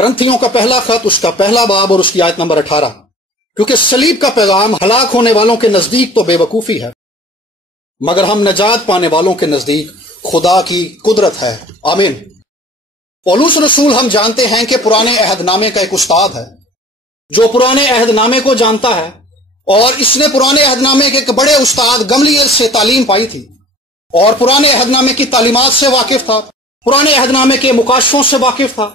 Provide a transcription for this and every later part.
کرنتھیوں کا پہلا خط، اس کا پہلا باب اور اس کی آیت نمبر 18، کیونکہ صلیب کا پیغام ہلاک ہونے والوں کے نزدیک تو بے وقوفی ہے، مگر ہم نجات پانے والوں کے نزدیک خدا کی قدرت ہے۔ آمین۔ پولس رسول ہم جانتے ہیں کہ پرانے عہد نامے کا ایک استاد ہے جو پرانے عہد نامے کو جانتا ہے، اور اس نے پرانے عہد نامے کے ایک بڑے استاد گملیل سے تعلیم پائی تھی اور پرانے عہد نامے کی تعلیمات سے واقف تھا، پرانے عہد نامے کے مکاشفوں سے واقف تھا،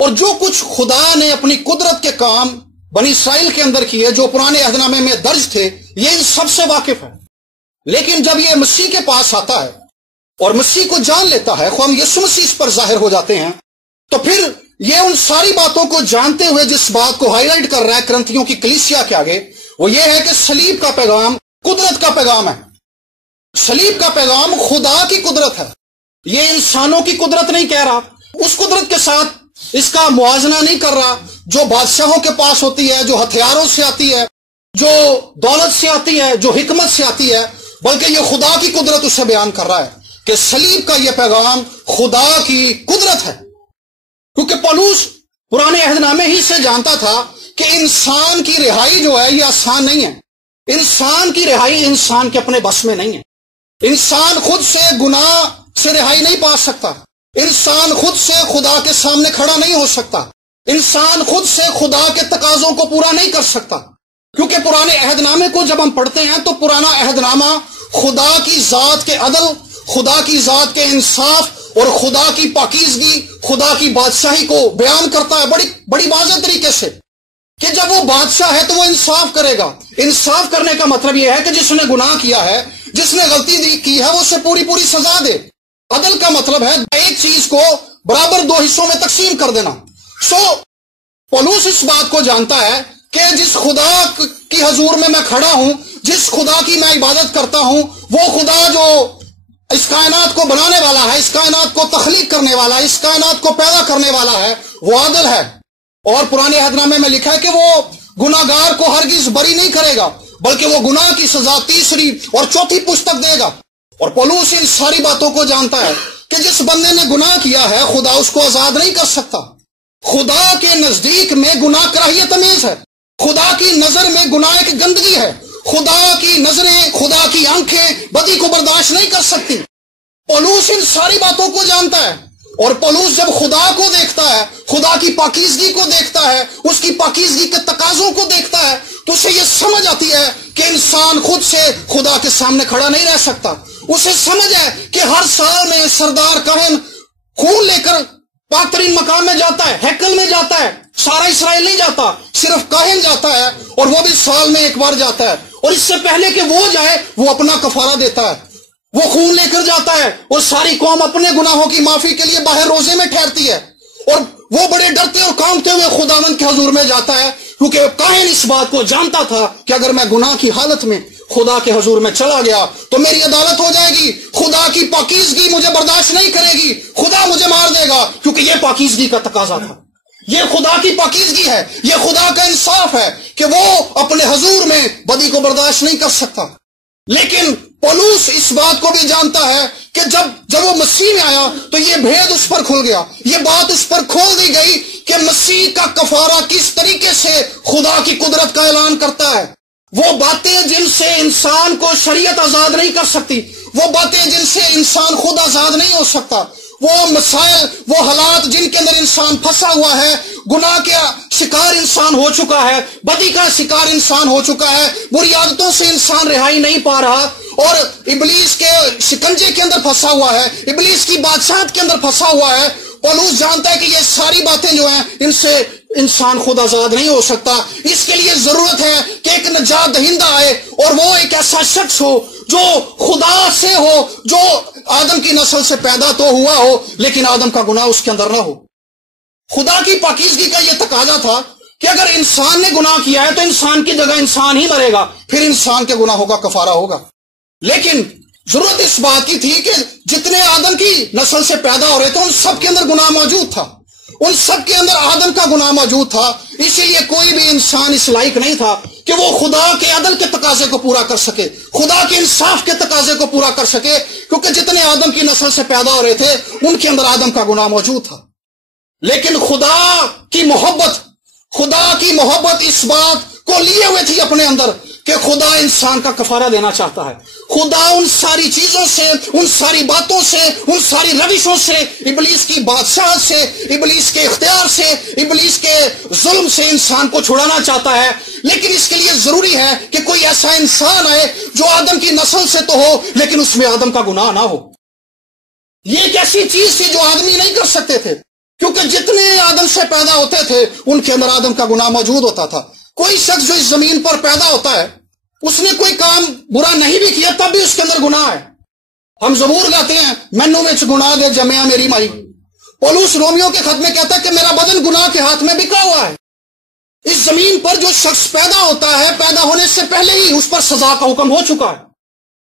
اور جو کچھ خدا نے اپنی قدرت کے کام بنی اسرائیل کے اندر کیے جو پرانے عہد نامے میں درج تھے، یہ ان سب سے واقف ہے۔ لیکن جب یہ مسیح کے پاس آتا ہے اور مسیح کو جان لیتا ہے، خواہ ہم یسوع مسیح اس پر ظاہر ہو جاتے ہیں، تو پھر یہ ان ساری باتوں کو جانتے ہوئے جس بات کو ہائی لائٹ کر رہا ہے کرنتھیوں کی کلیسیا کے آگے، وہ یہ ہے کہ صلیب کا پیغام قدرت کا پیغام ہے۔ صلیب کا پیغام خدا کی قدرت ہے، یہ انسانوں کی قدرت نہیں کہہ رہا، اس قدرت کے ساتھ اس کا موازنہ نہیں کر رہا جو بادشاہوں کے پاس ہوتی ہے، جو ہتھیاروں سے آتی ہے، جو دولت سے آتی ہے، جو حکمت سے آتی ہے، بلکہ یہ خدا کی قدرت اسے بیان کر رہا ہے کہ صلیب کا یہ پیغام خدا کی قدرت ہے۔ کیونکہ پولس پرانے عہد نامے ہی سے جانتا تھا کہ انسان کی رہائی جو ہے یہ آسان نہیں ہے، انسان کی رہائی انسان کے اپنے بس میں نہیں ہے، انسان خود سے گناہ سے رہائی نہیں پا سکتا، انسان خود سے خدا کے سامنے کھڑا نہیں ہو سکتا، انسان خود سے خدا کے تقاضوں کو پورا نہیں کر سکتا۔ کیونکہ پرانے عہد نامے کو جب ہم پڑھتے ہیں تو پرانا عہد نامہ خدا کی ذات کے عدل، خدا کی ذات کے انصاف اور خدا کی پاکیزگی، خدا کی بادشاہی کو بیان کرتا ہے بڑی واضح طریقے سے، کہ جب وہ بادشاہ ہے تو وہ انصاف کرے گا۔ انصاف کرنے کا مطلب یہ ہے کہ جس نے گناہ کیا ہے، جس نے غلطی کی ہے، وہ اسے پوری سزا دے۔ عدل کا مطلب ہے ایک چیز کو برابر دو حصوں میں تقسیم کر دینا۔ پولس اس بات کو جانتا ہے کہ جس خدا کی حضور میں کھڑا ہوں، جس خدا کی میں عبادت کرتا ہوں، وہ خدا جو اس کائنات کو بنانے والا ہے، اس کائنات کو تخلیق کرنے والا ہے، اس کائنات کو پیدا کرنے والا ہے، وہ عادل ہے۔ اور پرانے عہد نامے میں لکھا ہے کہ وہ گناہگار کو ہرگز بری نہیں کرے گا، بلکہ وہ گناہ کی سزا تیسری اور چوتھی پشت تک دے گا۔ اور پولس ان ساری باتوں کو جانتا ہے کہ جس بندے نے گناہ کیا ہے خدا اس کو آزاد نہیں کر سکتا۔ خدا کے نزدیک میں گناہ کراہیت امیز ہے، خدا کی نظر میں گناہ ایک گندگی ہے، خدا کی نظریں، خدا کی آنکھیں بدی کو برداشت نہیں کر سکتی۔ پولس ان ساری باتوں کو جانتا ہے، اور پولس جب خدا کو دیکھتا ہے، خدا کی پاکیزگی کو دیکھتا ہے، اس کی پاکیزگی کے تقاضوں کو دیکھتا ہے، تو اسے یہ سمجھ آتی ہے کہ انسان خود سے خدا کے سامنے کھڑا نہیں رہ سکتا۔ اسے سمجھ ہے کہ ہر سال میں سردار کاہن خون لے کر پاک ترین مقام میں جاتا ہے، ہیکل میں جاتا ہے، سارا اسرائیل نہیں جاتا، صرف کاہن جاتا ہے، اور وہ بھی سال میں ایک بار جاتا ہے، اور اس سے پہلے کہ وہ جائے وہ اپنا کفارہ دیتا ہے، وہ خون لے کر جاتا ہے، اور ساری قوم اپنے گناہوں کی معافی کے لیے باہر روزے میں ٹھہرتی ہے، اور وہ بڑے ڈرتے اور کانپتے ہوئے خداوند کے حضور میں جاتا ہے، کیونکہ کاہن اس بات کو جانتا تھا کہ اگر میں گناہ کی حالت میں خدا کے حضور میں چلا گیا تو میری عدالت ہو جائے گی، خدا کی پاکیزگی مجھے برداشت نہیں کرے گی، خدا مجھے مار دے گا، کیونکہ یہ پاکیزگی کا تقاضا تھا، یہ خدا کی پاکیزگی ہے، یہ خدا کا انصاف ہے کہ وہ اپنے حضور میں بدی کو برداشت نہیں کر سکتا۔ لیکن پولس اس بات کو بھی جانتا ہے کہ جب وہ مسیح میں آیا تو یہ بھید اس پر کھل گیا، یہ بات اس پر کھول دی گئی کہ مسیح کا کفارہ کس طریقے سے خدا کی قدرت کا اعلان کرتا ہے۔ وہ باتیں جن سے انسان کو شریعت آزاد نہیں کر سکتی، وہ باتیں جن سے انسان خود آزاد نہیں ہو سکتا، وہ مسائل، وہ حالات جن کے اندر انسان پھنسا ہوا ہے، گناہ کا شکار انسان ہو چکا ہے، بدی کا شکار انسان ہو چکا ہے، بری عادتوں سے انسان رہائی نہیں پا رہا، اور ابلیس کے شکنجے کے اندر پھنسا ہوا ہے، ابلیس کی بادشاہت کے اندر پھنسا ہوا ہے۔ پولس جانتا ہے کہ یہ ساری باتیں جو ہیں ان سے انسان خود آزاد نہیں ہو سکتا، اس کے لیے ضرورت ہے کہ ایک نجات دہندہ آئے، اور وہ ایک ایسا شخص ہو جو خدا سے ہو، جو آدم کی نسل سے پیدا تو ہوا ہو لیکن آدم کا گناہ اس کے اندر نہ ہو۔ خدا کی پاکیزگی کا یہ تقاضا تھا کہ اگر انسان نے گناہ کیا ہے تو انسان کی جگہ انسان ہی مرے گا، پھر انسان کے گناہوں کا کفارہ ہوگا۔ لیکن ضرورت اس بات کی تھی کہ جتنے آدم کی نسل سے پیدا ہو رہے تھے ان سب کے اندر گناہ موجود تھا، ان سب کے اندر آدم کا گناہ موجود تھا، اسی لیے کوئی بھی انسان اس لائق نہیں تھا کہ وہ خدا کے عدل کے تقاضے کو پورا کر سکے، خدا کے انصاف کے تقاضے کو پورا کر سکے، کیونکہ جتنے آدم کی نسل سے پیدا ہو رہے تھے ان کے اندر آدم کا گناہ موجود تھا۔ لیکن خدا کی محبت اس بات کو لیے ہوئے تھی اپنے اندر کہ خدا انسان کا کفارہ دینا چاہتا ہے. خدا ان ساری چیزوں سے، ان ساری باتوں سے، ان ساری روشوں سے، ابلیس کی بادشاہت سے، ابلیس کے اختیار سے، ابلیس کے ظلم سے انسان کو چھڑانا چاہتا ہے. لیکن اس کے لیے ضروری ہے کہ کوئی ایسا انسان آئے جو آدم کی نسل سے تو ہو لیکن اس میں آدم کا گناہ نہ ہو. یہ ایک ایسی چیز تھی جو آدمی نہیں کر سکتے تھے، کیونکہ جتنے آدم سے پیدا ہوتے تھے ان کے اندر آدم کا گناہ موجود ہوتا تھا. کوئی شخص جو اس زمین پر پیدا ہوتا ہے اس نے کوئی کام برا نہیں بھی کیا تب بھی اس کے اندر گناہ ہے. ہم زبور گاتے ہیں، مینوں وچ گناہ دے جمیا میری مائی. پولس رومیوں کے خط میں کہتا ہے کہ میرا بدن گناہ کے ہاتھ میں بکا ہوا ہے. اس زمین پر جو شخص پیدا ہوتا ہے، پیدا ہونے سے پہلے ہی اس پر سزا کا حکم ہو چکا ہے.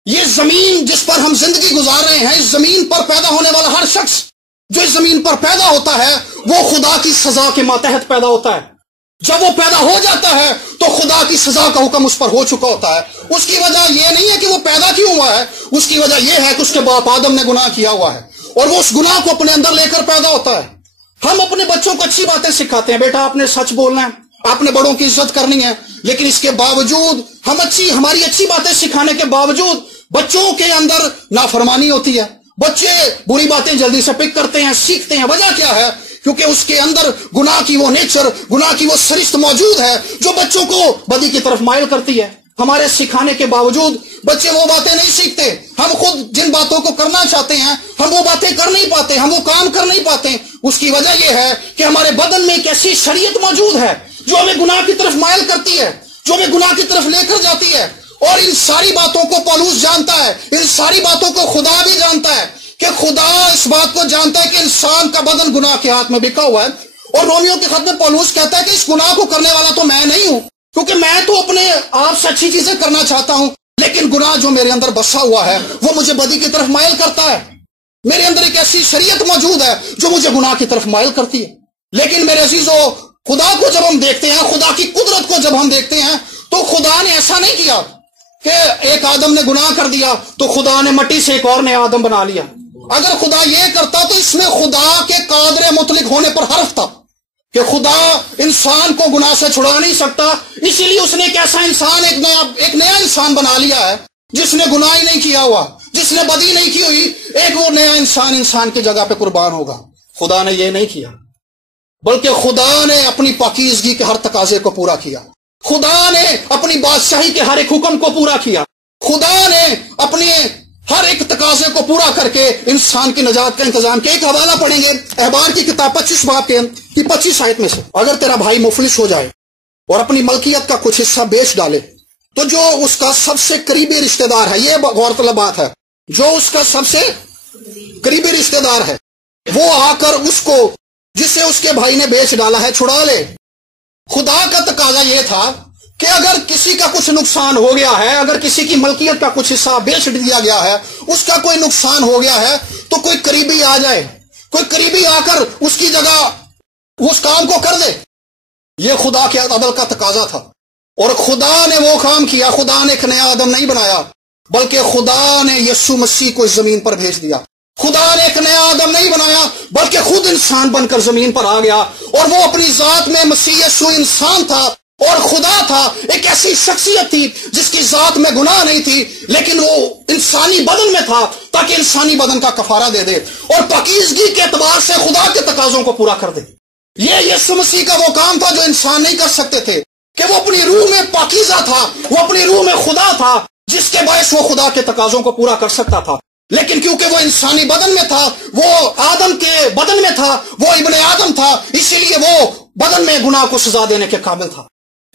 یہ زمین جس پر ہم زندگی گزار رہے ہیں، اس زمین پر پیدا ہونے والا ہر شخص جو اس زمین پر پیدا ہوتا ہے وہ خدا کی سزا کے ماتحت پیدا ہوتا ہے. جب وہ پیدا ہو جاتا ہے تو خدا کی سزا کا حکم اس پر ہو چکا ہوتا ہے. اس کی وجہ یہ نہیں ہے کہ وہ پیدا کیوں ہوا ہے، اس کی وجہ یہ ہے کہ اس کے باپ آدم نے گناہ کیا ہوا ہے اور وہ اس گناہ کو اپنے اندر لے کر پیدا ہوتا ہے. ہم اپنے بچوں کو اچھی باتیں سکھاتے ہیں، بیٹا آپ نے سچ بولنا ہے، آپ نے بڑوں کی عزت کرنی ہے، لیکن اس کے باوجود ہماری اچھی باتیں سکھانے کے باوجود بچوں کے اندر نافرمانی ہوتی ہے. بچے بری باتیں جلدی سے پک کرتے ہیں، سیکھتے ہیں. وجہ کیا ہے؟ کیونکہ اس کے اندر گناہ کی وہ نیچر، گناہ کی وہ سرشت موجود ہے جو بچوں کو بدی کی طرف مائل کرتی ہے. ہمارے سکھانے کے باوجود بچے وہ باتیں نہیں سیکھتے. ہم خود جن باتوں کو کرنا چاہتے ہیں ہم وہ باتیں کر نہیں پاتے، ہم وہ کام کر نہیں پاتے. اس کی وجہ یہ ہے کہ ہمارے بدن میں ایک ایسی شریعت موجود ہے جو ہمیں گناہ کی طرف مائل کرتی ہے، جو ہمیں گناہ کی طرف لے کر جاتی ہے. اور ان ساری باتوں کو پولس جانتا ہے، ان ساری باتوں کو خدا بھی جانتا ہے کہ خدا اس بات کو جانتا ہے کہ انسان کا بدن گناہ کے ہاتھ میں بکا ہوا ہے. اور رومیوں کے خط میں پولس کہتا ہے کہ اس گناہ کو کرنے والا تو میں نہیں ہوں، کیونکہ میں تو اپنے آپ سے اچھی چیزیں کرنا چاہتا ہوں، لیکن گناہ جو میرے اندر بسا ہوا ہے وہ مجھے بدی کی طرف مائل کرتا ہے. میرے اندر ایک ایسی شریعت موجود ہے جو مجھے گناہ کی طرف مائل کرتی ہے. لیکن میرے عزیزو، خدا کو جب ہم دیکھتے ہیں، خدا کی قدرت کو جب ہم دیکھتے ہیں تو خدا نے ایسا نہیں کیا کہ ایک آدم نے گناہ کر دیا تو خدا نے مٹی سے ایک اور نیا آدم بنا لیا. اگر خدا یہ کرتا تو اس میں خدا کے قادر مطلق ہونے پر حرف تھا کہ خدا انسان کو گناہ سے چھڑا نہیں سکتا، اسی لیے اس نے ایک ایسا انسان، ایک نیا انسان بنا لیا ہے جس نے گناہ ہی نہیں کیا ہوا، جس نے بدی نہیں کی ہوئی. ایک وہ نیا انسان کی جگہ پہ قربان ہوگا. خدا نے یہ نہیں کیا، بلکہ خدا نے اپنی پاکیزگی کے ہر تقاضے کو پورا کیا. خدا نے اپنی بادشاہی کے ہر ایک حکم کو پورا کیا. خدا نے اپنے ہر ایک تقاضے کو پورا کر کے انسان کی نجات کا انتظام کیا. ایک حوالہ پڑھیں گے احبار کی کتاب 25 باب کے 25 آیت میں سے. اگر تیرا بھائی مفلس ہو جائے اور اپنی ملکیت کا کچھ حصہ بیچ ڈالے تو جو اس کا سب سے قریبی رشتہ دار ہے، یہ غور طلب بات ہے، جو اس کا سب سے قریبی رشتہ دار ہے وہ آ کر اس کو جسے اس کے بھائی نے بیچ ڈالا ہے چھڑا لے. خدا کا تقاضا یہ تھا کہ اگر کسی کا کچھ نقصان ہو گیا ہے، اگر کسی کی ملکیت کا کچھ حصہ بیچ دیا گیا ہے، اس کا کوئی نقصان ہو گیا ہے تو کوئی قریبی آ جائے، کوئی قریبی آ کر اس کی جگہ اس کام کو کر دے. یہ خدا کے عدل کا تقاضا تھا اور خدا نے وہ کام کیا. خدا نے ایک نیا آدم نہیں بنایا بلکہ خدا نے یسوع مسیح کو اس زمین پر بھیج دیا. خدا نے ایک نیا آدم نہیں بنایا بلکہ خود انسان بن کر زمین پر آ گیا، اور وہ اپنی ذات میں مسیح یسوع انسان تھا اور خدا تھا. ایک ایسی شخصیت تھی جس کی ذات میں گناہ نہیں تھی، لیکن وہ انسانی بدن میں تھا تاکہ انسانی بدن کا کفارہ دے دے اور پاکیزگی کے اعتبار سے خدا کے تقاضوں کو پورا کر دے. یہ یسوع مسیح کا وہ کام تھا جو انسان نہیں کر سکتے تھے، کہ وہ اپنی روح میں پاکیزہ تھا، وہ اپنی روح میں خدا تھا، جس کے باعث وہ خدا کے تقاضوں کو پورا کر سکتا تھا. لیکن کیونکہ وہ انسانی بدن میں تھا، وہ آدم کے بدن میں تھا، وہ ابن آدم تھا، اسی لیے وہ بدن میں گناہ کو سزا دینے کے قابل تھا.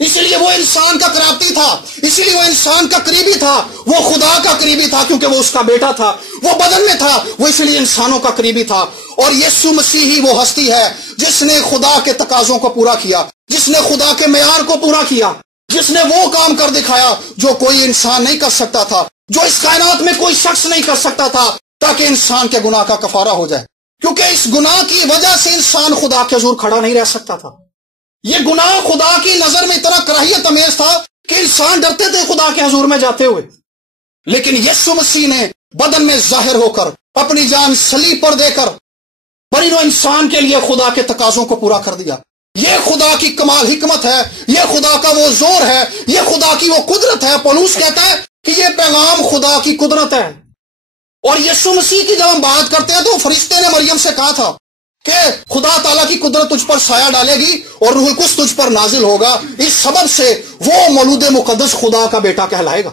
اسی لیے وہ انسان کا قرابتی تھا، اسی لیے وہ انسان کا قریبی تھا، وہ خدا کا قریبی تھا کیونکہ وہ اس کا بیٹا تھا. وہ بدن میں تھا، وہ اس لیے انسانوں کا قریبی تھا. اور یسوع مسیح ہی وہ ہستی ہے جس نے خدا کے تقاضوں کو پورا کیا، جس نے خدا کے معیار کو پورا کیا، جس نے وہ کام کر دکھایا جو کوئی انسان نہیں کر سکتا تھا، جو اس کائنات میں کوئی شخص نہیں کر سکتا تھا، تاکہ انسان کے گناہ کا کفارہ ہو جائے. کیونکہ اس گناہ کی وجہ سے انسان خدا کے حضور کھڑا نہیں رہ سکتا تھا. یہ گناہ خدا کی نظر میں اتنا کراہیت امیز تھا کہ انسان ڈرتے تھے خدا کے حضور میں جاتے ہوئے. لیکن یسوع مسیح نے بدن میں ظاہر ہو کر اپنی جان صلیب پر دے کر بنی نوع انسان کے لیے خدا کے تقاضوں کو پورا کر دیا. یہ خدا کی کمال حکمت ہے، یہ خدا کا وہ زور ہے، یہ خدا کی وہ قدرت ہے۔ پولس کہتا ہے کہ یہ پیغام خدا کی قدرت ہے۔ اور یسوع مسیح کی جب ہم بات کرتے ہیں تو فرشتے نے مریم سے کہا تھا کہ خدا تعالیٰ کی قدرت تجھ پر سایہ ڈالے گی اور روح القدس تجھ پر نازل ہوگا، اس سبب سے وہ مولود مقدس خدا کا بیٹا کہلائے گا۔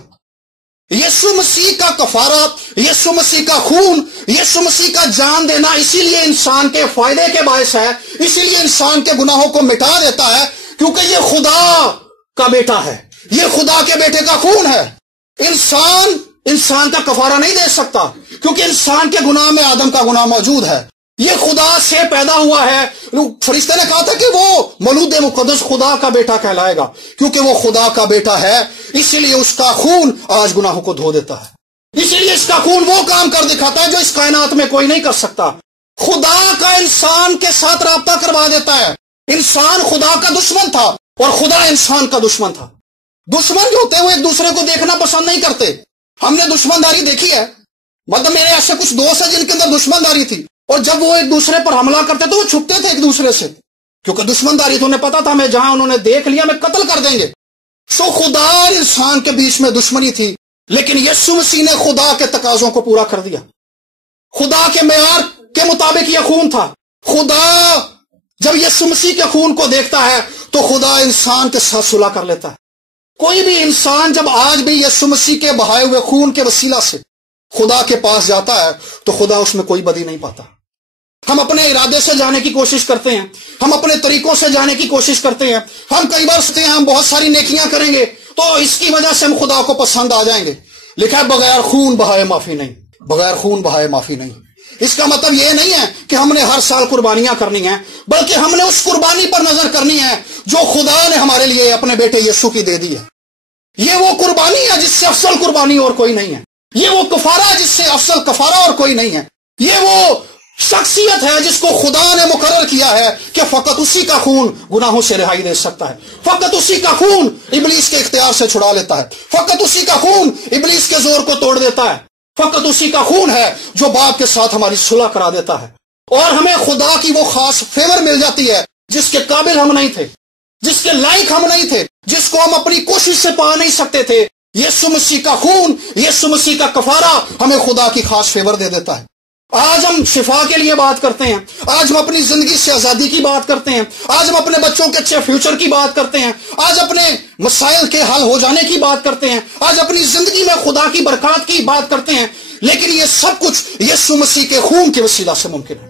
یسوع مسیح کا کفارہ، یسوع مسیح کا خون، یسوع مسیح کا جان دینا اسی لیے انسان کے فائدے کے باعث ہے، اسی لیے انسان کے گناہوں کو مٹا دیتا ہے، کیونکہ یہ خدا کا بیٹا ہے، یہ خدا کے بیٹے کا خون ہے۔ انسان کا کفارہ نہیں دے سکتا، کیونکہ انسان کے گناہ میں آدم کا گناہ موجود ہے۔ یہ خدا سے پیدا ہوا ہے۔ فرشتے نے کہا تھا کہ وہ مولود مقدس خدا کا بیٹا کہلائے گا، کیونکہ وہ خدا کا بیٹا ہے، اسی لیے اس کا خون آج گناہوں کو دھو دیتا ہے، اسی لیے اس کا خون وہ کام کر دکھاتا ہے جو اس کائنات میں کوئی نہیں کر سکتا۔ خدا کا انسان کے ساتھ رابطہ کروا دیتا ہے۔ انسان خدا کا دشمن تھا اور خدا انسان کا دشمن تھا۔ دشمن جو ہوتے ہیں وہ ایک دوسرے کو دیکھنا پسند نہیں کرتے۔ ہم نے دشمنداری دیکھی ہے، مطلب میرے ایسے کچھ دوست ہیں جن کے اندر دشمنداری تھی، اور جب وہ ایک دوسرے پر حملہ کرتے تو وہ چھپتے تھے ایک دوسرے سے، کیونکہ دشمنداری تو انہیں پتا تھا میں جہاں انہوں نے دیکھ لیا میں قتل کر دیں گے۔ سو خدا اور انسان کے بیچ میں دشمنی تھی، لیکن یسوع مسیح نے خدا کے تقاضوں کو پورا کر دیا۔ خدا کے معیار کے مطابق یہ خون تھا۔ خدا جب یسوع مسیح کے خون کو دیکھتا ہے تو خدا انسان کے ساتھ صلح کر لیتا ہے۔ کوئی بھی انسان جب آج بھی یسوع مسیح کے بہائے ہوئے خون کے وسیلہ سے خدا کے پاس جاتا ہے تو خدا اس میں کوئی بدی نہیں پاتا۔ ہم اپنے ارادے سے جانے کی کوشش کرتے ہیں، ہم اپنے طریقوں سے جانے کی کوشش کرتے ہیں، ہم کئی بار سوچتے ہیں ہم بہت ساری نیکیاں کریں گے تو اس کی وجہ سے ہم خدا کو پسند آ جائیں گے۔ لکھا ہے بغیر خون بہائے معافی نہیں، بغیر خون بہائے معافی نہیں۔ اس کا مطلب یہ نہیں ہے کہ ہم نے ہر سال قربانیاں کرنی ہیں، بلکہ ہم نے اس قربانی پر نظر کرنی ہے جو خدا نے ہمارے لیے اپنے بیٹے یسوع کی دے دی ہے۔ یہ وہ قربانی ہے جس سے افضل قربانی اور کوئی نہیں ہے، یہ وہ کفارہ ہے جس سے افضل کفارہ اور کوئی نہیں ہے، یہ وہ شخصیت ہے جس کو خدا نے مقرر کیا ہے کہ فقط اسی کا خون گناہوں سے رہائی دے سکتا ہے، فقط اسی کا خون ابلیس کے اختیار سے چھڑا لیتا ہے، فقط اسی کا خون ابلیس کے زور کو توڑ دیتا ہے، فقط اسی کا خون ہے جو باپ کے ساتھ ہماری صلح کرا دیتا ہے، اور ہمیں خدا کی وہ خاص فیور مل جاتی ہے جس کے قابل ہم نہیں تھے، جس کے لائق ہم نہیں تھے، جس کو ہم اپنی کوشش سے پا نہیں سکتے تھے۔ یسوع مسیح کا خون، یسوع مسیح کا کفارہ ہمیں خدا کی خاص فیور دے دیتا ہے۔ آج ہم شفا کے لیے بات کرتے ہیں، آج ہم اپنی زندگی سے آزادی کی بات کرتے ہیں، آج ہم اپنے بچوں کے اچھے فیوچر کی بات کرتے ہیں، آج اپنے مسائل کے حل ہو جانے کی بات کرتے ہیں، آج اپنی زندگی میں خدا کی برکات کی بات کرتے ہیں، لیکن یہ سب کچھ یسوع مسیح کے خون کے وسیلہ سے ممکن ہے۔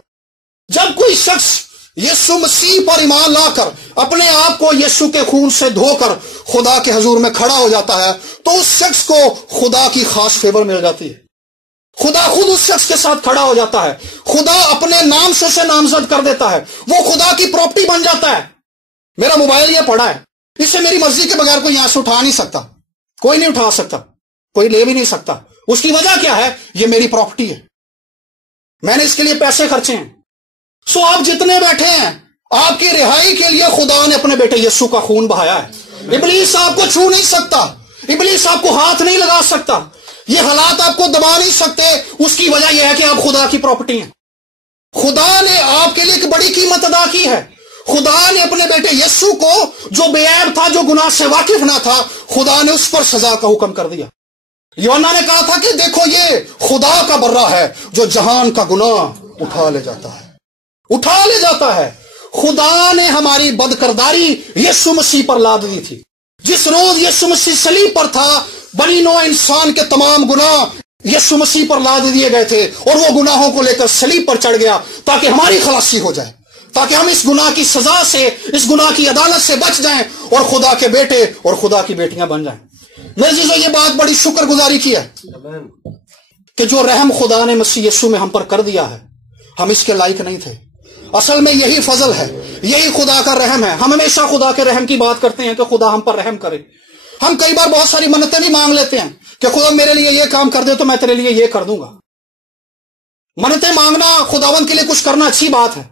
جب کوئی شخص یسوع مسیح پر ایمان لا کر اپنے آپ کو یسوع کے خون سے دھو کر خدا کے حضور میں کھڑا ہو جاتا ہے تو اس شخص کو خدا کی خاص فیور مل جاتی ہے۔ خدا خود اس شخص کے ساتھ کھڑا ہو جاتا ہے، خدا اپنے نام سے اسے نامزد کر دیتا ہے، وہ خدا کی پراپرٹی بن جاتا ہے۔ میرا موبائل یہ پڑا ہے، اسے میری مرضی کے بغیر کوئی یہاں سے اٹھا نہیں سکتا، کوئی نہیں اٹھا سکتا، کوئی لے بھی نہیں سکتا۔ اس کی وجہ کیا ہے؟ یہ میری پراپرٹی ہے، میں نے اس کے لیے پیسے خرچے ہیں۔ سو آپ جتنے بیٹھے ہیں، آپ کی رہائی کے لیے خدا نے اپنے بیٹے یسوع کا خون بہایا ہے۔ ابلیس آپ کو چھو نہیں سکتا، ابلیس آپ کو ہاتھ نہیں لگا سکتا، یہ حالات آپ کو دبا نہیں سکتے۔ اس کی وجہ یہ ہے کہ آپ خدا کی پراپرٹی ہیں۔ خدا نے آپ کے لیے ایک بڑی قیمت ادا کی ہے۔ خدا نے اپنے بیٹے یسوع کو جو بے عیب تھا، جو گناہ سے واقف نہ تھا، خدا نے اس پر سزا کا حکم کر دیا۔ یوحنا نے کہا تھا کہ دیکھو یہ خدا کا برہ ہے جو جہان کا گناہ اٹھا لے جاتا ہے، اٹھا لے جاتا ہے۔ خدا نے ہماری بدکرداری یسوع مسیح پر لاد دی تھی۔ جس روز یسوع مسیح صلیب پر تھا، بنی نوع انسان کے تمام گناہ یسوع مسیح پر لاد دیے گئے تھے، اور وہ گناہوں کو لے کر صلیب پر چڑھ گیا تاکہ ہماری خلاصی ہو جائے، تاکہ ہم اس گناہ کی سزا سے، اس گناہ کی عدالت سے بچ جائیں اور خدا کے بیٹے اور خدا کی بیٹیاں بن جائیں۔ میرے عزیزو، یہ بات بڑی شکر گزاری کی ہے کہ جو رحم خدا نے مسیح یسوع میں ہم پر کر دیا ہے، ہم اس کے لائق نہیں تھے۔ اصل میں یہی فضل ہے، یہی خدا کا رحم ہے۔ ہم ہمیشہ خدا کے رحم کی بات کرتے ہیں کہ خدا ہم پر رحم کرے۔ ہم کئی بار بہت ساری منتیں بھی مانگ لیتے ہیں کہ خدا میرے لیے یہ کام کر دے تو میں تیرے لیے یہ کر دوں گا۔ منتیں مانگنا، خداوند کے لیے کچھ کرنا اچھی بات ہے،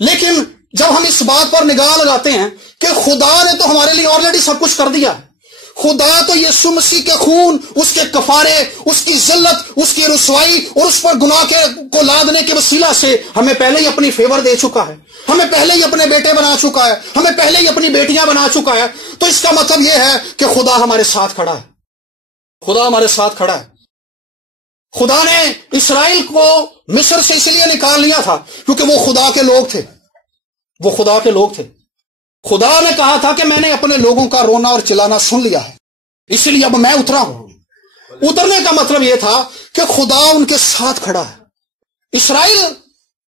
لیکن جب ہم اس بات پر نگاہ لگاتے ہیں کہ خدا نے تو ہمارے لیے آلریڈی سب کچھ کر دیا ہے، خدا تو یسوع مسیح کے خون، اس کے کفارے، اس کی ذلت، اس کی رسوائی اور اس پر گناہ کو لادنے کے وسیلہ سے ہمیں پہلے ہی اپنی فیور دے چکا ہے، ہمیں پہلے ہی اپنے بیٹے بنا چکا ہے، ہمیں پہلے ہی اپنی بیٹیاں بنا چکا ہے۔ تو اس کا مطلب یہ ہے کہ خدا ہمارے ساتھ کھڑا ہے، خدا ہمارے ساتھ کھڑا ہے۔ خدا نے اسرائیل کو مصر سے اس لیے نکال لیا تھا کیونکہ وہ خدا کے لوگ تھے، وہ خدا کے لوگ تھے۔ خدا نے کہا تھا کہ میں نے اپنے لوگوں کا رونا اور چلانا سن لیا ہے، اس لیے اب میں اترا ہوں۔ اترنے کا مطلب یہ تھا کہ خدا ان کے ساتھ کھڑا ہے۔ اسرائیل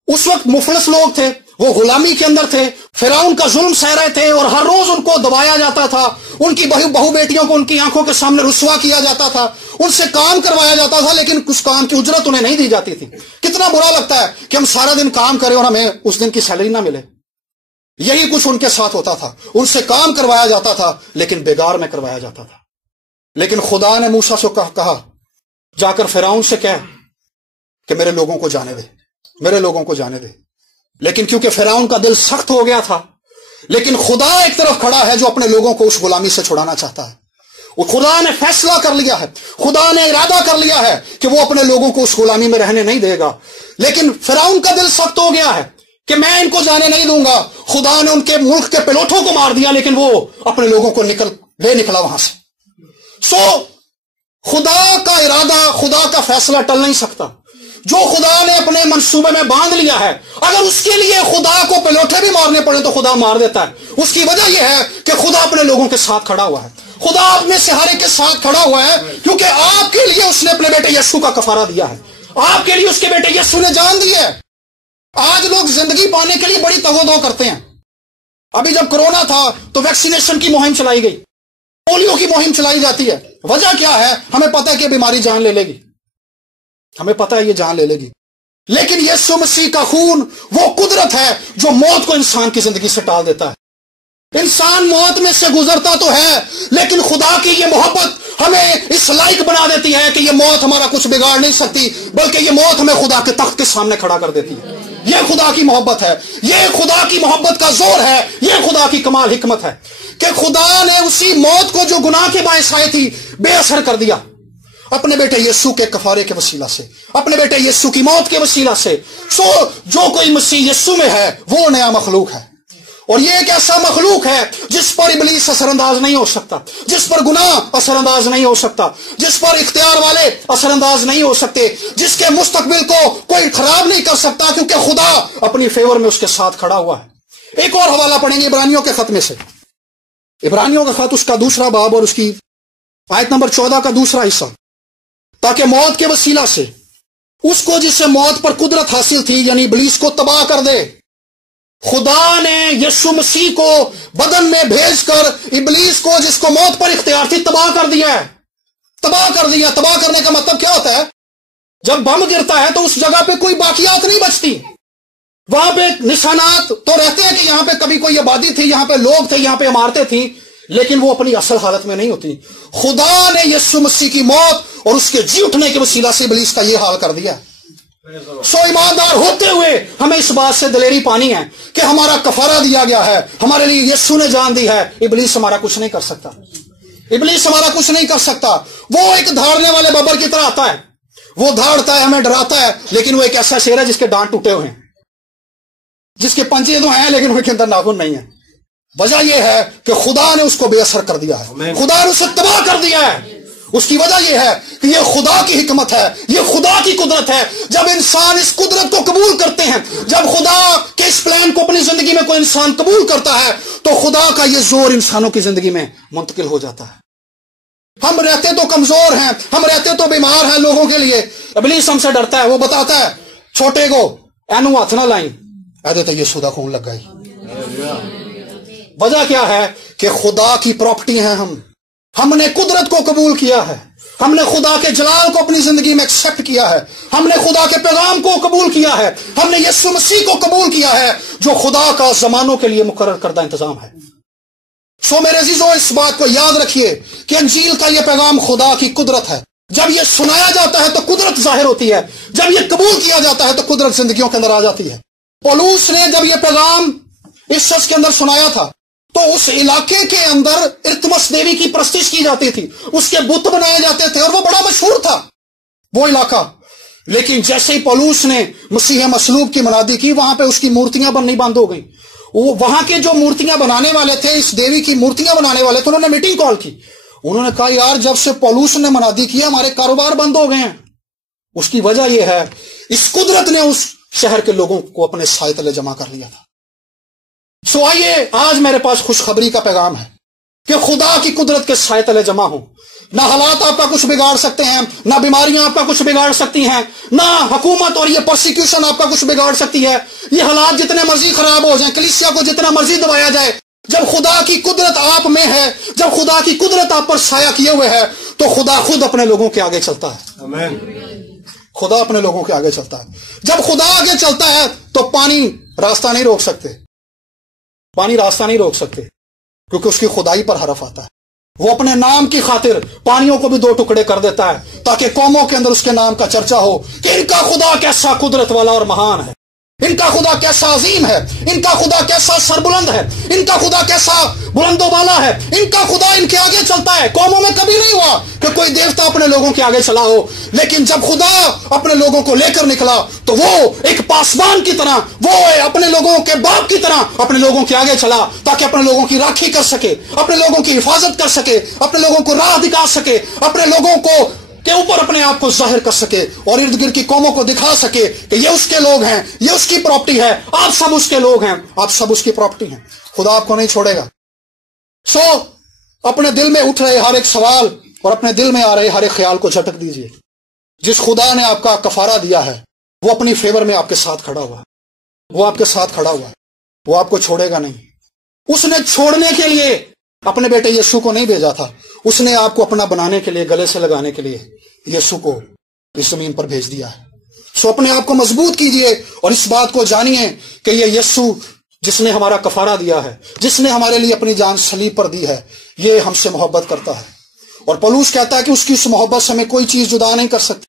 اس وقت مفلس لوگ تھے، وہ غلامی کے اندر تھے، فرعون کا ظلم سہ رہے تھے اور ہر روز ان کو دبایا جاتا تھا، ان کی بہو بیٹیوں کو ان کی آنکھوں کے سامنے رسوا کیا جاتا تھا، ان سے کام کروایا جاتا تھا، لیکن کچھ کام کی اجرت انہیں نہیں دی جاتی تھی۔ کتنا برا لگتا ہے کہ ہم سارا دن کام کریں اور ہمیں اس دن کی سیلری نہ ملے۔ یہی کچھ ان کے ساتھ ہوتا تھا، ان سے کام کروایا جاتا تھا لیکن بیگار میں کروایا جاتا تھا۔ لیکن خدا نے موسیٰ سے کہا جا کر فرعون سے کہہ کہ میرے لوگوں کو جانے دے، میرے لوگوں کو جانے دے۔ لیکن کیونکہ فرعون کا دل سخت ہو گیا تھا، لیکن خدا ایک طرف کھڑا ہے جو اپنے لوگوں کو اس غلامی سے چھڑانا چاہتا ہے۔ وہ خدا نے فیصلہ کر لیا ہے، خدا نے ارادہ کر لیا ہے کہ وہ اپنے لوگوں کو اس غلامی میں رہنے نہیں دے گا۔ لیکن فرعون کا دل سخت ہو گیا ہے کہ میں ان کو جانے نہیں دوں گا۔ خدا نے ان کے ملک کے پلوٹوں کو مار دیا لیکن وہ اپنے لوگوں کو لے نکلا وہاں سے۔ خدا کا ارادہ، خدا کا فیصلہ ٹل نہیں سکتا۔ جو خدا نے اپنے منصوبے میں باندھ لیا ہے، اگر اس کے لیے خدا کو پلوٹے بھی مارنے پڑے تو خدا مار دیتا ہے۔ اس کی وجہ یہ ہے کہ خدا اپنے لوگوں کے ساتھ کھڑا ہوا ہے، خدا اپنے سہارے کے ساتھ کھڑا ہوا ہے، کیونکہ آپ کے لیے اس نے اپنے بیٹے یسوع کا کفارہ دیا ہے، آپ کے لیے اس کے بیٹے یسوع نے جان دی ہے۔ آج لوگ زندگی پانے کے لیے بڑی تگو کرتے ہیں۔ ابھی جب کرونا تھا تو ویکسینیشن کی مہم چلائی گئی، پولیو کی مہم چلائی جاتی ہے۔ وجہ کیا ہے؟ ہمیں پتہ ہے کہ بیماری جان لے گی، ہمیں پتہ ہے یہ جان لے گی، لیکن یسوع مسیح کا خون وہ قدرت ہے جو موت کو انسان کی زندگی سے ٹال دیتا ہے۔ انسان موت میں سے گزرتا تو ہے، لیکن خدا کی یہ محبت ہمیں اس لائق بنا دیتی ہے کہ یہ موت ہمارا کچھ بگاڑ نہیں سکتی، بلکہ یہ موت ہمیں خدا کے تخت کے سامنے کھڑا کر دیتی ہے۔ یہ خدا کی محبت ہے، یہ خدا کی محبت کا زور ہے، یہ خدا کی کمال حکمت ہے کہ خدا نے اسی موت کو جو گناہ کے باعث آئی تھی بے اثر کر دیا اپنے بیٹے یسوع کے کفارے کے وسیلہ سے، اپنے بیٹے یسوع کی موت کے وسیلہ سے۔ جو کوئی مسیح یسوع میں ہے وہ نیا مخلوق ہے، اور یہ ایک ایسا مخلوق ہے جس پر ابلیس اثر انداز نہیں ہو سکتا، جس پر گناہ اثر انداز نہیں ہو سکتا، جس پر اختیار والے اثر انداز نہیں ہو سکتے، جس کے مستقبل کو کوئی خراب نہیں کر سکتا، کیونکہ خدا اپنی فیور میں اس کے ساتھ کھڑا ہوا ہے۔ ایک اور حوالہ پڑھیں گے عبرانیوں کے خط میں سے، عبرانیوں کا خط اس کا 2 باب اور اس کی آیت نمبر 14 کا 2 حصہ۔ تاکہ موت کے وسیلہ سے اس کو جسے موت پر قدرت حاصل تھی یعنی ابلیس کو تباہ کر دے۔ خدا نے یسوع مسیح کو بدن میں بھیج کر ابلیس کو جس کو موت پر اختیار تھی تباہ کر دیا ہے، تباہ کر دیا۔ تباہ کرنے کا مطلب کیا ہوتا ہے؟ جب بم گرتا ہے تو اس جگہ پہ کوئی باقیات نہیں بچتی، وہاں پہ نشانات تو رہتے ہیں کہ یہاں پہ کبھی کوئی آبادی تھی، یہاں پہ لوگ تھے، یہاں پہ عمارتیں تھیں، لیکن وہ اپنی اصل حالت میں نہیں ہوتی۔ خدا نے یسوع مسیح کی موت اور اس کے جی اٹھنے کے وسیلہ سے ابلیس کا یہ حال کر دیا۔ ایماندار ہوتے ہوئے ہمیں اس بات سے دلیری پانی ہے کہ ہمارا کفارہ دیا گیا ہے، ہمارے لیے یسوع نے جان دی ہے۔ ابلیس ہمارا کچھ نہیں کر سکتا، ابلیس ہمارا کچھ نہیں کر سکتا۔ وہ ایک دھاڑنے والے ببر کی طرح آتا ہے، وہ دھاڑتا ہے، ہمیں ڈراتا ہے، لیکن وہ ایک ایسا شیر ہے جس کے ڈانٹ ٹوٹے ہوئے ہیں، جس کے پنجے تو ہیں لیکن ان کے اندر ناخن نہیں ہے۔ وجہ یہ ہے کہ خدا نے اس کو بے اثر کر دیا ہے، خدا نے اسے تباہ کر دیا ہے۔ اس کی وجہ یہ ہے کہ یہ خدا کی حکمت ہے، یہ خدا کی قدرت ہے۔ جب انسان اس قدرت کو قبول کرتے ہیں، جب خدا کے اس پلان کو اپنی زندگی میں کوئی انسان قبول کرتا ہے تو خدا کا یہ زور انسانوں کی زندگی میں منتقل ہو جاتا ہے۔ ہم رہتے تو کمزور ہیں، ہم رہتے تو بیمار ہیں لوگوں کے لیے، ابلیس ہم سے ڈرتا ہے، وہ بتاتا ہے چھوٹے کو اینو ہاتھ نہ لائیں، ایدے تو یہ سودا خون لگ گئی۔ وجہ کیا ہے کہ خدا کی پراپرٹی ہیں ہم نے قدرت کو قبول کیا ہے، ہم نے خدا کے جلال کو اپنی زندگی میں ایکسپٹ کیا ہے، ہم نے خدا کے پیغام کو قبول کیا ہے، ہم نے یسوع مسیح کو قبول کیا ہے جو خدا کا زمانوں کے لیے مقرر کردہ انتظام ہے۔ میرے عزیزوں، اس بات کو یاد رکھیے کہ انجیل کا یہ پیغام خدا کی قدرت ہے۔ جب یہ سنایا جاتا ہے تو قدرت ظاہر ہوتی ہے، جب یہ قبول کیا جاتا ہے تو قدرت زندگیوں کے اندر آ جاتی ہے۔ پولوس نے جب یہ پیغام اس شخص کے اندر سنایا تھا تو اس علاقے کے اندر ارتمس دیوی کی پرستش کی جاتی تھی، اس کے بت بنائے جاتے تھے، اور وہ بڑا مشہور تھا وہ علاقہ. لیکن جیسے ہی پولوس نے مسیح مصلوب کی منادی کی، وہاں پہ اس کی مورتیاں بننی بند ہو گئیں. وہاں کے جو مورتیاں بنانے والے تھے، اس دیوی کی مورتیاں بنانے والے تھے، انہوں نے میٹنگ کال کی. انہوں نے کہا یار جب سے پولوس نے منادی کیا ہمارے کاروبار بند ہو گئے ہیں. اس کی وجہ یہ ہے اس قدرت نے اس شہر کے لوگوں کو اپنے سائے تلے جمع کر لیا تھا. سو آئیے آج میرے پاس خوشخبری کا پیغام ہے کہ خدا کی قدرت کے سائے تلے جمع ہوں. نہ حالات آپ کا کچھ بگاڑ سکتے ہیں، نہ بیماریاں آپ کا کچھ بگاڑ سکتی ہیں، نہ حکومت اور یہ پرسیکیوشن آپ کا کچھ بگاڑ سکتی ہے. یہ حالات جتنے مرضی خراب ہو جائیں، کلیسیا کو جتنا مرضی دبایا جائے، جب خدا کی قدرت آپ میں ہے، جب خدا کی قدرت آپ پر سایہ کیے ہوئے ہے، تو خدا خود اپنے لوگوں کے آگے چلتا ہے. آمین. خدا اپنے لوگوں کے آگے چلتا ہے. جب خدا آگے چلتا ہے تو پانی راستہ نہیں روک سکتے، پانی راستہ نہیں روک سکتے، کیونکہ اس کی خدائی پر حرف آتا ہے. وہ اپنے نام کی خاطر پانیوں کو بھی دو ٹکڑے کر دیتا ہے تاکہ قوموں کے اندر اس کے نام کا چرچا ہو کہ ان کا خدا کیسا قدرت والا اور مہان ہے، ان کا خدا کیسا عظیم ہے، ان کا خدا کیسا سربلند ہے، ان کا خدا کیسا بلند و بالا ہے، ان کا خدا ان کے آگے چلتا ہے. قوموں میں کبھی نہیں ہوا کہ کوئی دیوتا اپنے لوگوں کے آگے چلا ہو، لیکن جب خدا اپنے لوگوں کو لے کر نکلا تو وہ ایک پاسبان کی طرح، وہ اپنے لوگوں کے باپ کی طرح اپنے لوگوں کے آگے چلا تاکہ اپنے لوگوں کی راکھی کر سکے، اپنے لوگوں کی حفاظت کر سکے، اپنے لوگوں کو راہ دکھا سکے، اپنے لوگوں کو کے اوپر اپنے آپ کو ظاہر کر سکے اور ارد گرد کی قوموں کو دکھا سکے کہ یہ اس کے لوگ ہیں، یہ اس کی پراپرٹی ہے، آپ سب اس کے لوگ ہیں، آپ سب اس کی پراپرٹی ہیں. خدا آپ کو نہیں چھوڑے گا. سو اپنے دل میں اٹھ رہے ہر ایک سوال اور اپنے دل میں آ رہے ہر ایک خیال کو جھٹک دیجئے. جس خدا نے آپ کا کفارہ دیا ہے وہ اپنی فیور میں آپ کے ساتھ کھڑا ہوا ہے، وہ آپ کے ساتھ کھڑا ہوا ہے، وہ آپ کو چھوڑے گا نہیں. اس نے چھوڑنے کے لیے اپنے بیٹے یسوع کو نہیں بھیجا تھا، اس نے آپ کو اپنا بنانے کے لیے، گلے سے لگانے کے لیے یسوع کو اس زمین پر بھیج دیا ہے. سو اپنے آپ کو مضبوط کیجئے اور اس بات کو جانیے کہ یہ یسوع جس نے ہمارا کفارہ دیا ہے، جس نے ہمارے لیے اپنی جان صلیب پر دی ہے، یہ ہم سے محبت کرتا ہے. اور پولوس کہتا ہے کہ اس کی اس محبت سے ہمیں کوئی چیز جدا نہیں کر سکتی.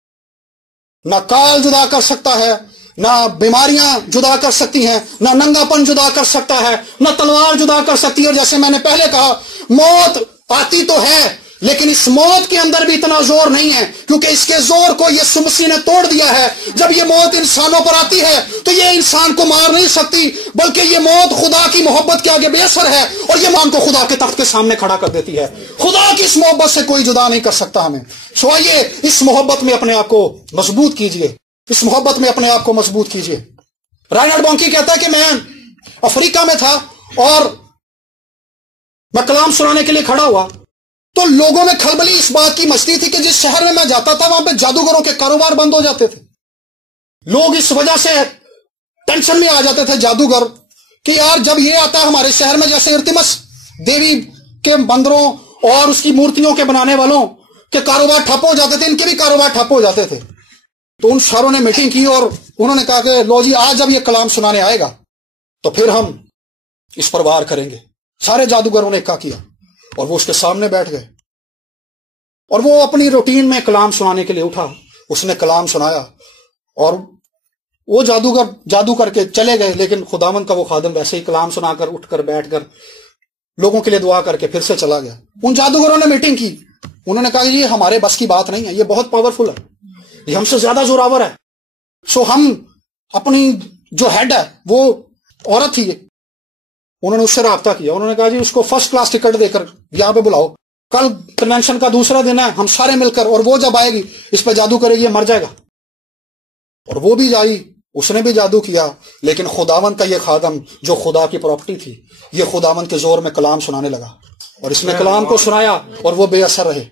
نہ کال جدا کر سکتا ہے، نہ بیماریاں جدا کر سکتی ہیں، نہ ننگا پن جدا کر سکتا ہے، نہ تلوار جدا کر سکتی ہے. اور جیسے میں نے پہلے کہا، موت آتی تو ہے لیکن اس موت کے اندر بھی اتنا زور نہیں ہے، کیونکہ اس کے زور کو یسوع مسیح نے توڑ دیا ہے. جب یہ موت انسانوں پر آتی ہے تو یہ انسان کو مار نہیں سکتی، بلکہ یہ موت خدا کی محبت کے آگے بے اثر ہے اور یہ مان کو خدا کے تخت کے سامنے کھڑا کر دیتی ہے. خدا کی اس محبت سے کوئی جدا نہیں کر سکتا ہمیں. سو آئیے اس محبت میں اپنے آپ کو مضبوط کیجئے، اس محبت میں اپنے آپ کو مضبوط کیجئے. رائنالڈ بونکی کہتا ہے کہ میں افریقہ میں تھا اور میں کلام سنانے کے لیے کھڑا ہوا تو لوگوں میں کھلبلی اس بات کی مچتی تھی کہ جس شہر میں جاتا تھا وہاں پہ جادوگروں کے کاروبار بند ہو جاتے تھے. لوگ اس وجہ سے ٹینشن میں آ جاتے تھے جادوگر کہ یار جب یہ آتا ہے ہمارے شہر میں، جیسے ارتمس دیوی کے مندروں اور اس کی مورتیوں کے بنانے والوں کے کاروبار ٹھپ ہو جاتے تھے، ان کے بھی کاروبار ٹھپ ہو جاتے تھے. تو ان شہروں نے میٹنگ کی اور انہوں نے کہا کہ لو جی آج جب یہ کلام سنانے آئے گا تو پھر ہم اس پر وار کریں گے. سارے جادوگروں نے اکٹھا کیا اور وہ اس کے سامنے بیٹھ گئے اور وہ اپنی روٹین میں کلام سنانے کے لیے اٹھا. اس نے کلام سنایا اور وہ جادوگر جادو کر کے چلے گئے، لیکن خداوند کا وہ خادم ویسے ہی کلام سنا کر اٹھ کر بیٹھ کر لوگوں کے لیے دعا کر کے پھر سے چلا گیا. ان جادوگروں نے میٹنگ کی، انہوں نے کہا یہ ہمارے بس کی بات نہیں ہے، یہ بہت پاورفل ہے، یہ ہم سے زیادہ زوراور ہے. سو ہم اپنی جو ہیڈ ہے وہ عورت ہی ہے، انہوں نے اس سے رابطہ کیا. انہوں نے کہا جی اس کو فرسٹ کلاس ٹکٹ دے کر یہاں پہ بلاؤ، کل کنونشن کا دوسرا دن ہے، ہم سارے مل کر، اور وہ جب آئے گی اس پہ جادو کرے گی، یہ مر جائے گا. اور وہ بھی آئی، اس نے بھی جادو کیا، لیکن خداوند کا یہ خادم جو خدا کی پراپرٹی تھی، یہ خداوند کے زور میں کلام سنانے لگا اور اس نے کلام کو سنایا اور وہ بے اثر رہے.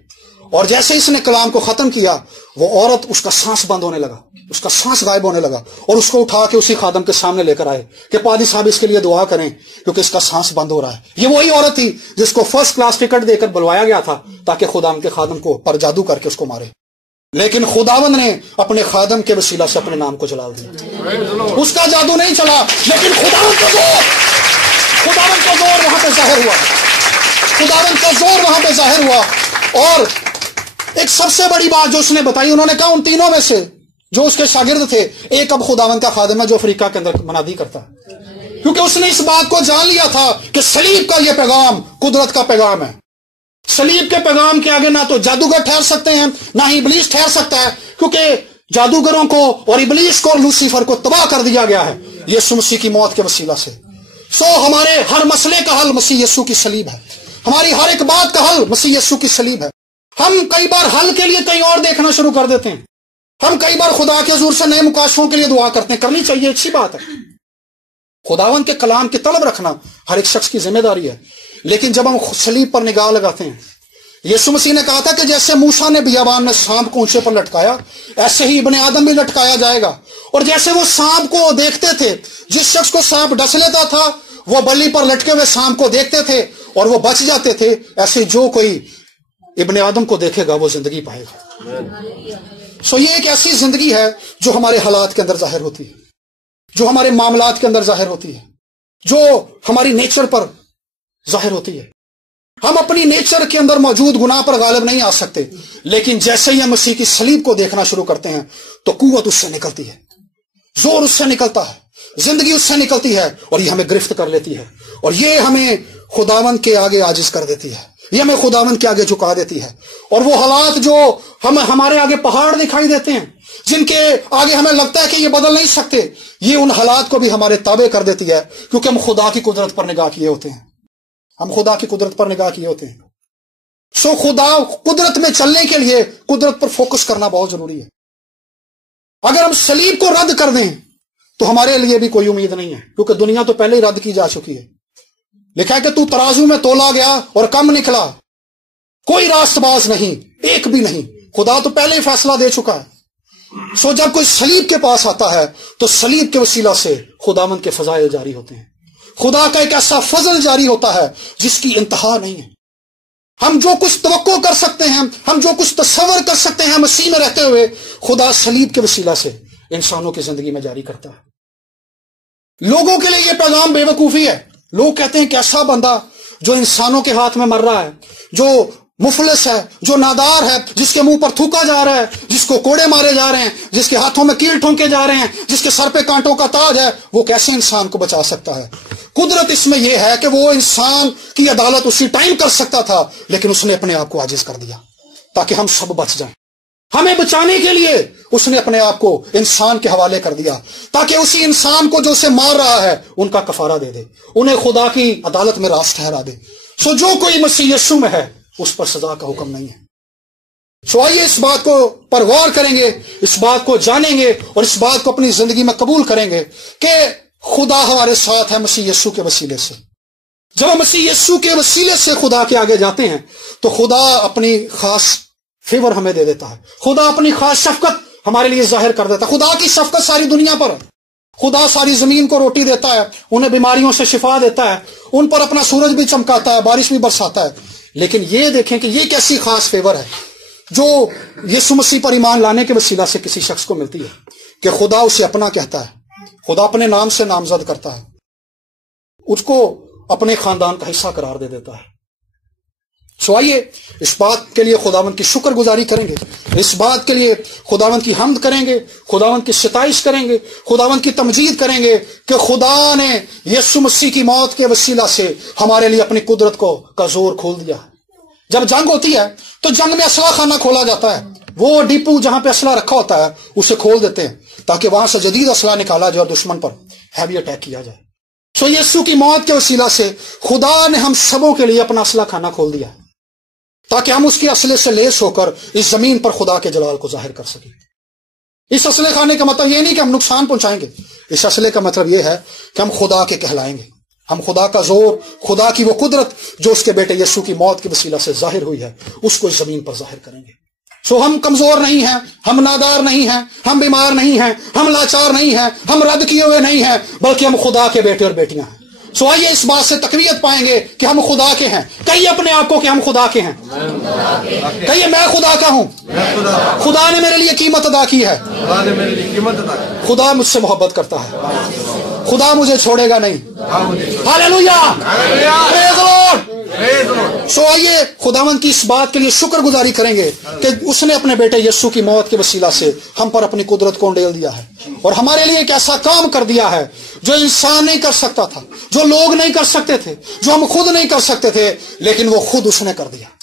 اور جیسے اس نے کلام کو ختم کیا، وہ عورت اس کا سانس بند ہونے لگا، اس کا سانس غائب ہونے لگا، اور اس کو اٹھا کے اسی خادم کے سامنے لے کر آئے کہ پادری صاحب اس کے لیے دعا کریں کیونکہ اس کا سانس بند ہو رہا ہے. یہ وہی عورت تھی جس کو فرسٹ کلاس ٹکٹ دے کر بلوایا گیا تھا تاکہ خداوند کے خادم کو پر جادو کر کے اس کو مارے، لیکن خداوند نے اپنے خادم کے وسیلہ سے اپنے نام کو جلال دیا. اس کا جادو نہیں چلا، لیکن خداوند کا زور وہاں پہ ظاہر ہوا، خداوند کا زور وہاں پہ ظاہر ہوا. اور ایک سب سے بڑی بات جو اس نے بتائی، انہوں نے کہا ان تینوں میں سے جو اس کے شاگرد تھے، ایک اب خداوند کا خادم ہے جو افریقہ کے اندر منادی کرتا ہے. کیونکہ اس نے اس بات کو جان لیا تھا کہ صلیب کا یہ پیغام قدرت کا پیغام ہے. صلیب کے پیغام کے آگے نہ تو جادوگر ٹھہر سکتے ہیں نہ ہی ابلیس ٹھہر سکتا ہے، کیونکہ جادوگروں کو اور ابلیس کو اور لوسیفر کو تباہ کر دیا گیا ہے یسوع مسیح کی موت کے وسیلہ سے. ہمارے ہر مسئلے کا حل مسیح یسوع کی صلیب ہے. ہماری ہر ایک بات کا حل مسیح یسوع کی صلیب ہے. ہم کئی بار حل کے لیے کہیں اور دیکھنا شروع کر دیتے ہیں. ہم کئی بار خدا کے حضور سے نئے مکاشفوں کے لیے دعا کرتے ہیں. کرنی چاہیے، اچھی بات ہے. خداوند کے کلام کی طلب رکھنا ہر ایک شخص کی ذمہ داری ہے. لیکن جب ہم صلیب پر نگاہ لگاتے ہیں، یسوع مسیح نے کہا تھا کہ جیسے موسیٰ نے بیابان میں سانپ کو اونچے پر لٹکایا، ایسے ہی ابن آدم بھی لٹکایا جائے گا. اور جیسے وہ سانپ کو دیکھتے تھے، جس شخص کو سانپ ڈس لیتا تھا وہ بلی پر لٹکے ہوئے سانپ کو دیکھتے تھے اور وہ بچ جاتے تھے، ایسے جو کوئی ابن آدم کو دیکھے گا وہ زندگی پائے گا. یہ ایک ایسی زندگی ہے جو ہمارے حالات کے اندر ظاہر ہوتی ہے، جو ہمارے معاملات کے اندر ظاہر ہوتی ہے، جو ہماری نیچر پر ظاہر ہوتی ہے. ہم اپنی نیچر کے اندر موجود گناہ پر غالب نہیں آ سکتے، لیکن جیسے ہی ہم مسیح کی صلیب کو دیکھنا شروع کرتے ہیں تو قوت اس سے نکلتی ہے، زور اس سے نکلتا ہے، زندگی اس سے نکلتی ہے اور یہ ہمیں گرفت کر لیتی ہے اور یہ ہمیں خداوند کے آگے عاجز کر دیتی ہے، یہ ہمیں خداوند کے آگے جھکا دیتی ہے. اور وہ حالات جو ہمارے آگے پہاڑ دکھائی دیتے ہیں، جن کے آگے ہمیں لگتا ہے کہ یہ بدل نہیں سکتے، یہ ان حالات کو بھی ہمارے تابع کر دیتی ہے، کیونکہ ہم خدا کی قدرت پر نگاہ کیے ہوتے ہیں. ہم خدا کی قدرت پر نگاہ کیے ہوتے ہیں. خدا قدرت میں چلنے کے لیے قدرت پر فوکس کرنا بہت ضروری ہے. اگر ہم صلیب کو رد کر دیں تو ہمارے لیے بھی کوئی امید نہیں ہے، کیونکہ دنیا تو پہلے ہی رد کی جا چکی ہے. لکھا ہے کہ تو ترازو میں تولا گیا اور کم نکلا، کوئی راست باز نہیں، ایک بھی نہیں. خدا تو پہلے ہی فیصلہ دے چکا ہے. جب کوئی صلیب کے پاس آتا ہے تو صلیب کے وسیلہ سے خداوند کے فضائل جاری ہوتے ہیں. خدا کا ایک ایسا فضل جاری ہوتا ہے جس کی انتہا نہیں ہے. ہم جو کچھ توقع کر سکتے ہیں، ہم جو کچھ تصور کر سکتے ہیں مسیح میں رہتے ہوئے، خدا صلیب کے وسیلہ سے انسانوں کی زندگی میں جاری کرتا ہے. لوگوں کے لیے یہ پیغام بے وقوفی ہے. لوگ کہتے ہیں کیسا بندہ جو انسانوں کے ہاتھ میں مر رہا ہے، جو مفلس ہے، جو نادار ہے، جس کے منہ پر تھوکا جا رہا ہے، جس کو کوڑے مارے جا رہے ہیں، جس کے ہاتھوں میں کیل ٹھونکے جا رہے ہیں، جس کے سر پہ کانٹوں کا تاج ہے، وہ کیسے انسان کو بچا سکتا ہے؟ قدرت اس میں یہ ہے کہ وہ انسان کی عدالت اسی ٹائم کر سکتا تھا، لیکن اس نے اپنے آپ کو عاجز کر دیا تاکہ ہم سب بچ جائیں. ہمیں بچانے کے لیے اس نے اپنے آپ کو انسان کے حوالے کر دیا تاکہ اسی انسان کو جو اسے مار رہا ہے ان کا کفارہ دے دے، انہیں خدا کی عدالت میں راست ٹھہرا دے. جو کوئی مسیح یسوع میں ہے اس پر سزا کا حکم نہیں ہے. آئیے اس بات کو پر غور کریں گے، اس بات کو جانیں گے اور اس بات کو اپنی زندگی میں قبول کریں گے کہ خدا ہمارے ساتھ ہے مسیح یسوع کے وسیلے سے. جب ہم مسیح یسوع کے وسیلے سے خدا کے آگے جاتے ہیں تو خدا اپنی خاص فیور ہمیں دے دیتا ہے، خدا اپنی خاص شفقت ہمارے لیے ظاہر کر دیتا ہے. خدا کی شفقت ساری دنیا پر ہے. خدا ساری زمین کو روٹی دیتا ہے، انہیں بیماریوں سے شفا دیتا ہے، ان پر اپنا سورج بھی چمکاتا ہے، بارش بھی برساتا ہے. لیکن یہ دیکھیں کہ یہ کیسی خاص فیور ہے جو یسوع مسیح پر ایمان لانے کے وسیلہ سے کسی شخص کو ملتی ہے کہ خدا اسے اپنا کہتا ہے، خدا اپنے نام سے نامزد کرتا ہے، اس کو اپنے خاندان کا حصہ قرار دے دیتا ہے. آئیے اس بات کے لیے خداوند کی شکر گزاری کریں گے، اس بات کے لیے خداوند کی حمد کریں گے، خداوند کی ستائش کریں گے، خداوند کی تمجید کریں گے کہ خدا نے یسوع مسیح کی موت کے وسیلہ سے ہمارے لیے اپنی قدرت کا زور کھول دیا. جب جنگ ہوتی ہے تو جنگ میں اسلحہ خانہ کھولا جاتا ہے، وہ ڈیپو جہاں پہ اسلحہ رکھا ہوتا ہے اسے کھول دیتے ہیں تاکہ وہاں سے جدید اسلحہ نکالا جائے اور دشمن پر ہیوی اٹیک کیا جائے. یسوع کی موت کے وسیلہ سے خدا نے ہم سبوں کے لیے اپنا اسلحہ خانہ کھول دیا تاکہ ہم اس کے اسلحے سے لیس ہو کر اس زمین پر خدا کے جلال کو ظاہر کر سکیں. اس اسلحے خانے کا مطلب یہ نہیں کہ ہم نقصان پہنچائیں گے، اس اسلحے کا مطلب یہ ہے کہ ہم خدا کے کہلائیں گے. ہم خدا کا زور، خدا کی وہ قدرت جو اس کے بیٹے یسوع کی موت کے وسیلہ سے ظاہر ہوئی ہے، اس کو اس زمین پر ظاہر کریں گے. ہم کمزور نہیں ہیں، ہم نادار نہیں ہیں، ہم بیمار نہیں ہیں، ہم لاچار نہیں ہیں، ہم رد کیے ہوئے نہیں ہیں، بلکہ ہم خدا کے بیٹے اور بیٹیاں ہیں. آئیے اس بات سے تقویت پائیں گے کہ ہم خدا کے ہیں. کہیے اپنے آپ کو کہ ہم خدا کے ہیں. کہیے میں خدا کا ہوں، خدا نے میرے لیے قیمت ادا کی ہے، خدا مجھ سے محبت کرتا ہے، خدا مجھے چھوڑے گا نہیں. ہاللیلویا، پریز دی لارڈ. سو آئیے خداوند کی اس بات کے لیے شکر گزاری کریں گے کہ اس نے اپنے بیٹے یسوع کی موت کے وسیلہ سے ہم پر اپنی قدرت کو انڈیل دیا ہے اور ہمارے لیے ایک ایسا کام کر دیا ہے جو انسان نہیں کر سکتا تھا، جو لوگ نہیں کر سکتے تھے، جو ہم خود نہیں کر سکتے تھے، لیکن وہ خود اس نے کر دیا۔